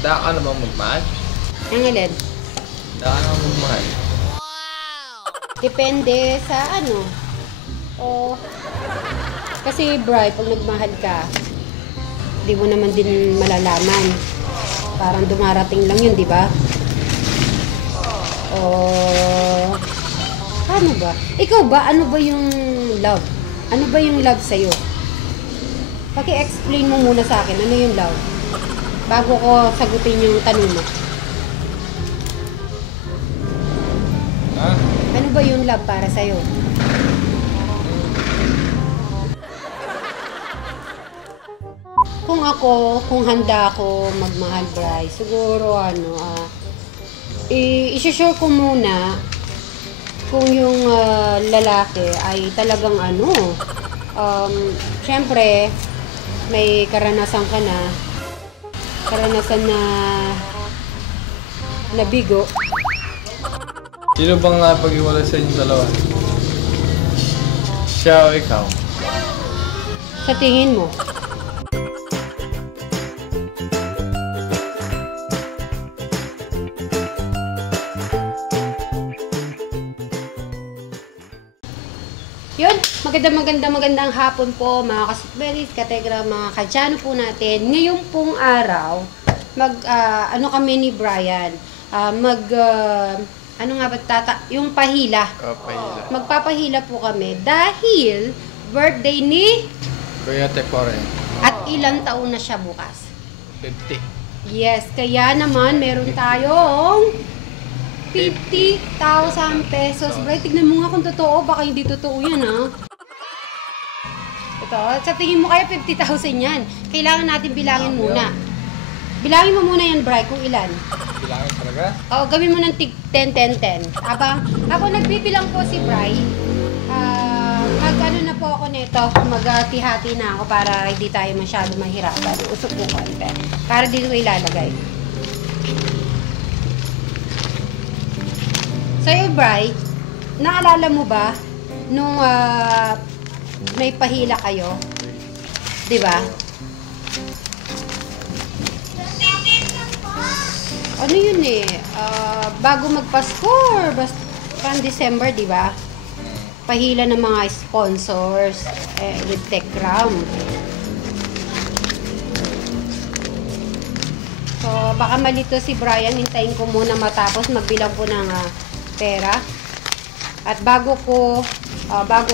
Handa ka na bang magmahal? Ang alin? Handa ka na bang magmahal? Depende sa ano. O, kasi Bri, pag nagmahal ka, di mo naman din malalaman. Parang dumarating lang yun, di ba? O, ano ba? Ikaw ba? Ano ba yung love? Ano ba yung love sa'yo? Paki-explain mo muna sa akin, ano yung love? Bago ko sagutin yung tanong mo. Ha? Ano ba yung love para sa'yo? Kung handa ako magmahal, Bri, siguro i-share ko muna kung yung lalaki ay talagang syempre, may karanasan ka na, karanasan na nabigo. Sino bang napag-iwalay sa inyong dalawa? Siya o ikaw? Sa tingin mo? Yun, magandang hapon po mga kasutbelis, kategra, mga kadyano po natin. Ngayon pong araw, kami ni Brian, yung pahila. Pahila. Magpapahila po kami dahil birthday ni Kuya Tepore. at ilang taon na siya bukas. 50. Yes, kaya naman meron tayong 50,000 pesos. Bri, tignan mo nga kung totoo. Baka hindi totoo yan, ha? Ito, sa tingin mo kaya 50,000 yan. Kailangan natin bilangin muna. Bilangin mo muna yan, Bri, kung ilan. Bilangin talaga? Oo, gawin mo ng tig 10, 10, 10. Ako nagbibilang po si Bri. Mag-ano na po ako nito. Mag-hati-hati na ako para hindi tayo masyado mahirapan. Usok po konti. Para dito ko ilalagay. Sa'yo, Bri, naalala mo ba nung may pahila kayo? Diba? Ano yun eh? Bago magpasko or parang December, diba? Pahila ng mga sponsors with TechCram. So, baka malito si Brian. Hintayin ko muna matapos magbilang po ng pera. At bago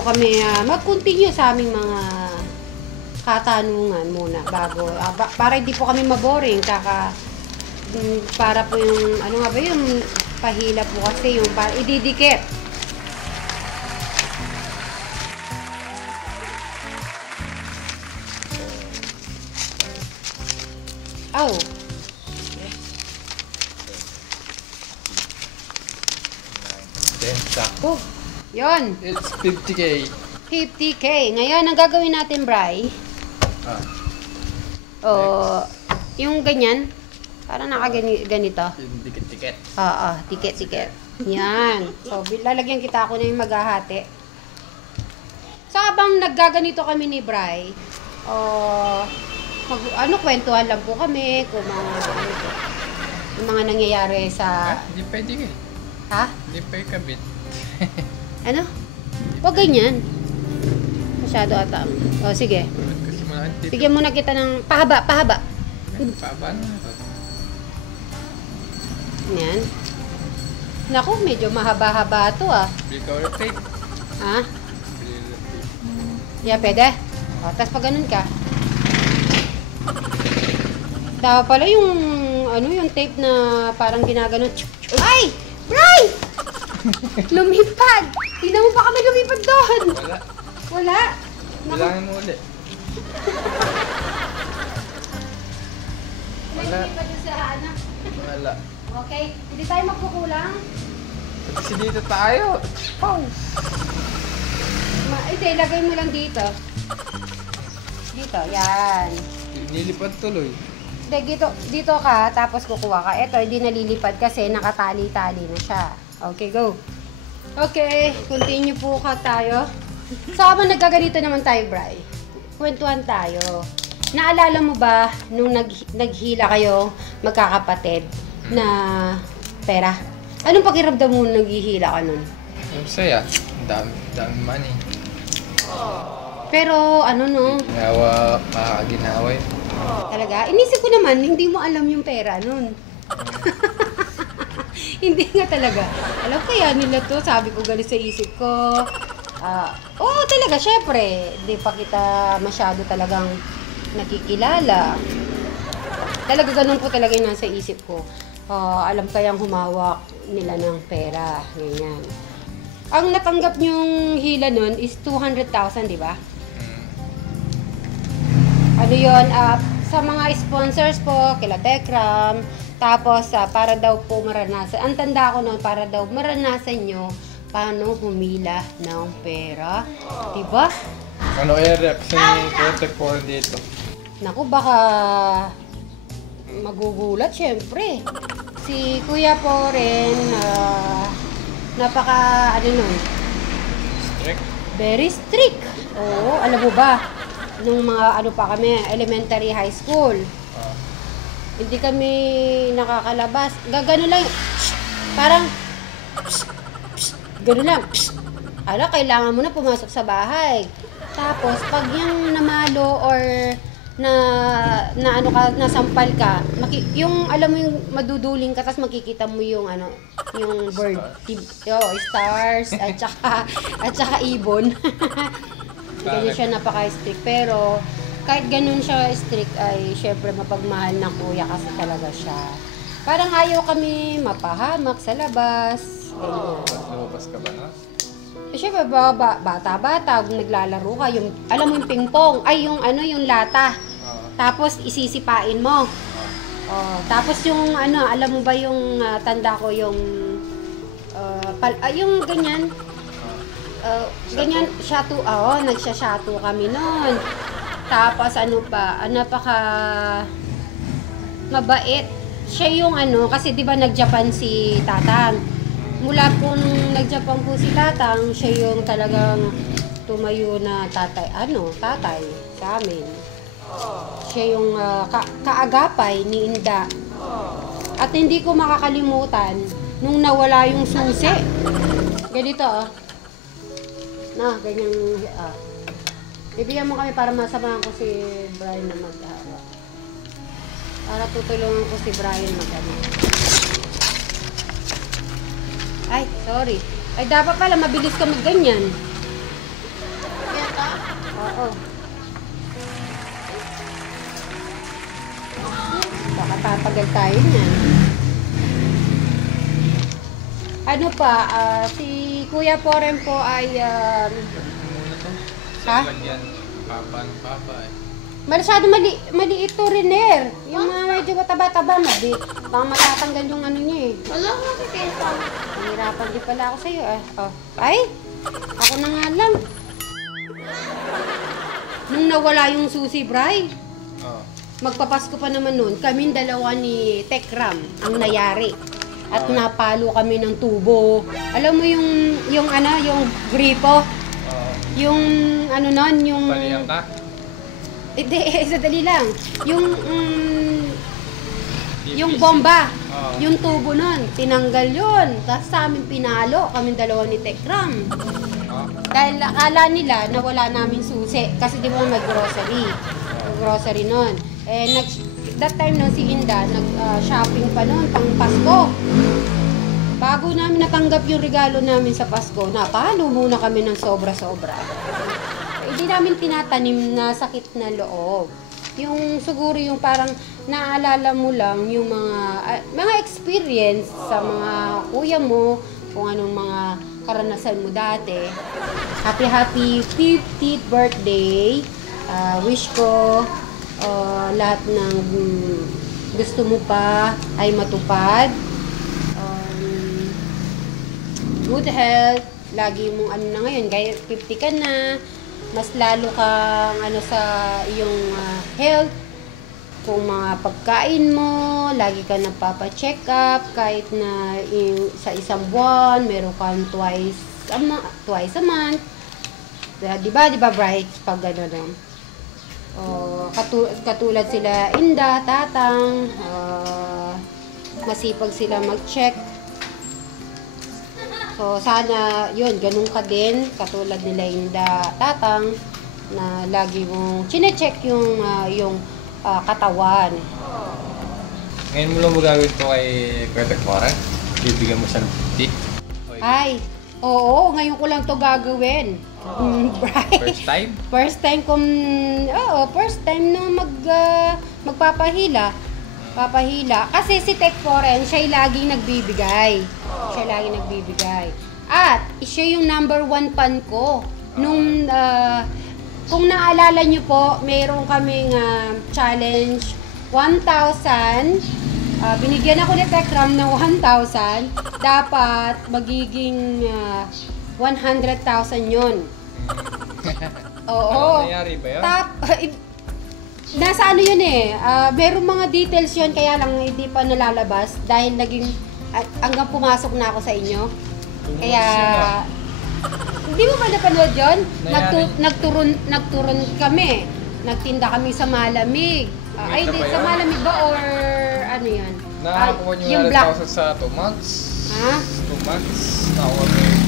kami mag-continue sa aming mga katanungan muna para hindi po kami maboring para po yung yung pahila po kasi yung para ididikit. Oh. Sakto. Yon. It's 50K. 50K. Ngayon, ang gagawin natin, Bri. Yung ganyan. Parang nakaganito. Yung tiket-tiket. Oo, tiket-tiket. Yan. So, lalagyan kita ako na yung maghahati. So, habang naggaganito kami ni Bri, kwentuhan lang po kami kung yung mga nangyayari sa... Hindi pwede ka. Ha? Hindi pa yung kabit. Ano? Huwag ganyan. Masyado ata. O, sige. Kasi malaki dito. Bigyan muna kita ng pahaba. Paaba na ito. Yan. Naku, medyo mahaba-haba ito Bili ka ulit tape. Ha? Bili ulit tape. Yeah, pwede? O, tas pag ganun ka. Dapat pala yung tape na parang ginaganon. Ay! Bri! Lumipad! Tingnan mo pa kami lumipad doon! Wala. Wala? Bilangin mo ulit. Wala. Lumipad yung sa Wala. Okay, hindi tayo magkukulang. Kasi dito tayo. Pause. Hindi, lagay mo lang dito. Dito, yan. Nilipad tuloy. Hindi, dito ka, tapos kukuha ka. Ito, hindi nalilipad kasi nakatali-tali na siya. Okay, go. Okay, continue po tayo. So, habang nagkaganito naman tayo, Bri, kwentuhan tayo. Naalala mo ba nung naghila kayo magkakapatid na pera? Anong pakiramdam mo nung naghihila ka nun? Masaya. Dami money. Pero ano no? Ginawa, ginawa eh. Talaga? Inisip ko naman, hindi mo alam yung pera nun. Hindi nga talaga. Alam kaya nila to, sabi ko galit sa isip ko. Oo talaga, syempre. Hindi pa kita masyado talagang nakikilala. Talaga ganun po talaga yung nasa isip ko. Alam kayang humawak nila ng pera. Ganyan. Ang natanggap niyong hila nun is 200,000, di ba? Ano yun? Sa mga sponsors po, kila Tekram, tapos para daw po maranasan. Ang tanda ko nun, para daw maranasan nyo paano humila ng pera. Diba? Ano kaya reaction ni Kuya Paul dito? Naku, baka magugulat syempre. Si Kuya po rin, napaka, ano nun? Strict? Very strict. Oo, alam mo ba? Nung mga ano pa kami, elementary high school. Hindi kami nakakalabas. Gagano lang. Parang gano'n lang. Ala, kailangan mo na pumasok sa bahay. Tapos, pag yung namalo or na ano ka, nasampal ka, yung alam mo yung maduduling ka, tapos makikita mo yung ano, yung bird. Stars, at saka ibon. Ganyan siya napaka-strict. Pero, kahit ganun siya strict ay syempre mapagmahal ng kuya kasi talaga siya. Parang ayaw kami mapahamak sa labas. Lumabas ka ba na? Syempre, bata-bata, naglalaro ka, yung, alam mo yung pingpong, ay yung ano, yung lata. Tapos isisipain mo. Tapos yung ano, alam mo ba yung tanda ko yung yung ganyan. Ganyan, shato, nagsha-shato kami noon. Tapos ano pa, napaka mabait. Siya yung ano, kasi 'di ba nag-Japan si Tatang. Mula po nung nag-Japan po si Tatang, siya yung talagang tumayo na tatay sa amin. Siya yung kaagapay ni Inda. At hindi ko makakalimutan nung nawala yung susi. Ganito ganyan bibigyan mo kami para masamahan ko si Brian na mag-hawak. Para tutulungan ko si Brian mag-ano. Ay, sorry. Ay, dapat pala mabilis ka mag-ganyan. Oo. Baka tatagal tayo niyan. Ano pa, si Kuya Poren po ay ha? Papa eh. Masyado maliit to Riner. Yung mga medyo mataba-taba, baka matatanggal yung ano niya eh. Wala ko nakikita. Nahirapan din pala ako sa'yo eh. Ay, ako na nga lang. Nung nawala yung susi, Bray, magpapasko pa naman nun, kaming dalawa ni Tekram ang nayari. At napalo kami ng tubo. Alam mo yung gripo? Yung ano nun, yung... Palihan ka? Hindi, sadali lang. Yung bomba, yung tubo nun, tinanggal yun. Tapos sa amin pinalo, kaming dalawa ni Tekram. Dahil akala nila na wala namin susi. Kasi di ba may grocery. Grocery nun. That time nun si Inda, nag-shopping pa nun, pang Pasko. Bago namin natanggap yung regalo namin sa Pasko, napalo muna kami ng sobra-sobra. Hindi namin tinatanim na sakit na loob. Yung siguro yung parang naaalala mo lang yung mga experience sa mga kuya mo, kung anong mga karanasan mo dati. Happy 50th birthday. Wish ko lahat ng gusto mo pa ay matupad. Good health. Lagi mong ano na ngayon, kaya 50 ka na. Mas lalo kang sa iyong health. Kung mga pagkain mo, lagi ka nagpapa-check up. Kahit na sa isang buwan, meron kang twice a month. Diba, bright? Pag gano'n. Katulad sila Inda, Tatang, masipag sila mag-check. So, sana, yun, ganun ka din, katulad nila Inda, Tatang, na lagi mong chine-check yung katawan. Ngayon mo lang magagawin to kay Kuya Tekmora? Bibigyan mo siya ng 50? Ay, oo, ngayon ko lang to gagawin. Right? First time? First time first time na magpapahila. Papahila. Kasi si Tech Foreign, siya'y laging nagbibigay. At siya yung number 1 fan ko. Nung, kung naalala nyo po, mayroon kaming challenge 1,000. Binigyan ako ni Tekram ng 1,000. Dapat magiging 100,000 yun. Oo. Nangyari ba yun? Nasa ano yun eh. Merong mga details yun, kaya lang hindi pa nalalabas. Dahil hanggang pumasok na ako sa inyo. Kaya, hindi mo ba napanood yun? Nagturon kami. Nagtinda kami sa Malamig. Ay, di, sa Malamig ba or ano yun? Nakakuha nyo yung 100,000 sa 2 months? Ha? 2 months? Nakakuha mo yung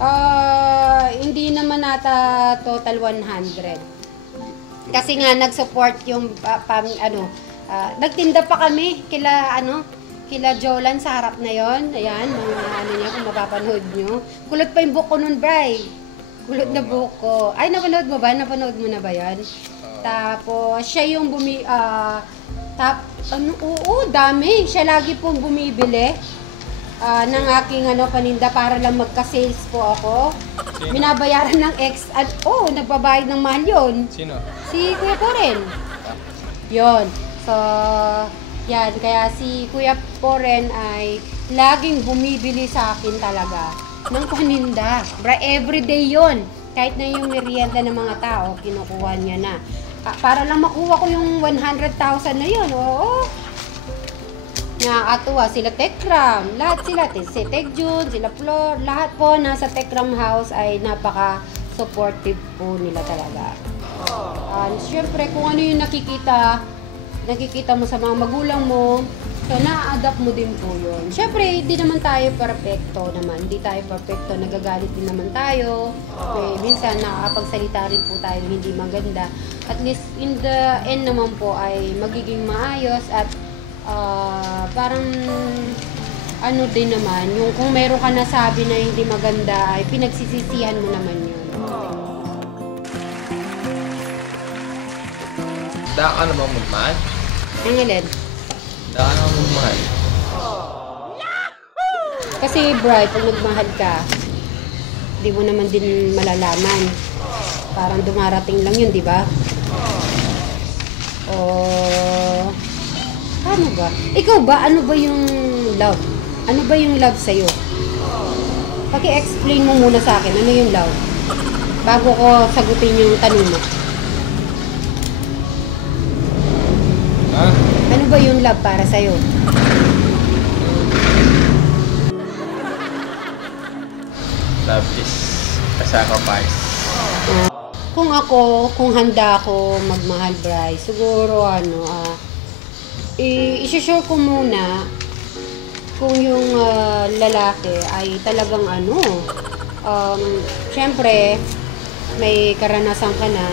100,000? Hindi naman nata total 100. Kasi nga nag-support yung nagtinda pa kami kila Jolan sa harap na yon. Ayan, mga niya kung mapapanood nyo. Kulot pa yung buhok ko nun, Bray. Kulot na buhok ko. Ay, napanood mo ba? Napanood mo na ba yan? Tapos, siya yung oo, dami. Siya lagi pong bumibili ng aking paninda para lang magka-sales po ako. Sino? Binabayaran ng nagbabayad ng mahal yun. Sino? Si Kuya Poren. Yon. So, yan. Kaya si Kuya Poren ay laging bumibili sa akin talaga ng paninda. Everyday yon. Kahit na yung merienda ng mga tao, kinukuha niya na. Para lang makuha ko yung 100,000 na yun. Oo. Nakakatuwa. Sila Tekram. Lahat sila. Si Tekjun, sila Flor. Lahat po nasa Tekram House ay napaka-supportive po nila talaga. Siyempre, kung ano yung nakikita mo sa mga magulang mo, so na-adapt mo din po yun. Siyempre, hindi naman tayo perfecto naman. Hindi tayo perfecto. Nagagalit din naman tayo. Minsan, nakakapagsalita rin po tayo hindi maganda. At least, in the end naman po ay magiging maayos at parang din naman, yung kung meron ka nasabi na hindi maganda ay pinagsisisihan mo naman yun. Daan ka naman magmahal? Ang alin? Daan ka naman magmahal? Kasi Bri, pag nagmahal ka, di mo naman din malalaman. Parang dumarating lang yun, di ba? Ano ba? Ikaw ba? Ano ba yung love? Ano ba yung love sa'yo? Paki-explain mo muna sa akin, ano yung love? Bago ko sagutin yung tanong mo. Ha? Ano ba yung love para sa'yo? Love is a sacrifice. Kung handa ako magmahal, Bri, siguro i-share ko muna kung yung lalaki ay talagang syempre may karanasan ka na,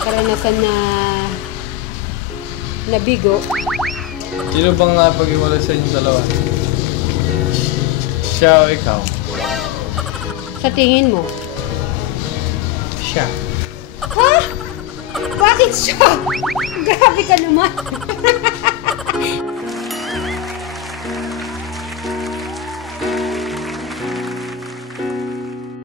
karanasan na bigo. Sino bang napag-iwalay sa inyong dalawa? Siya o ikaw? Sa tingin mo? Siya. Ha? Bakit siya? Grabe ka naman.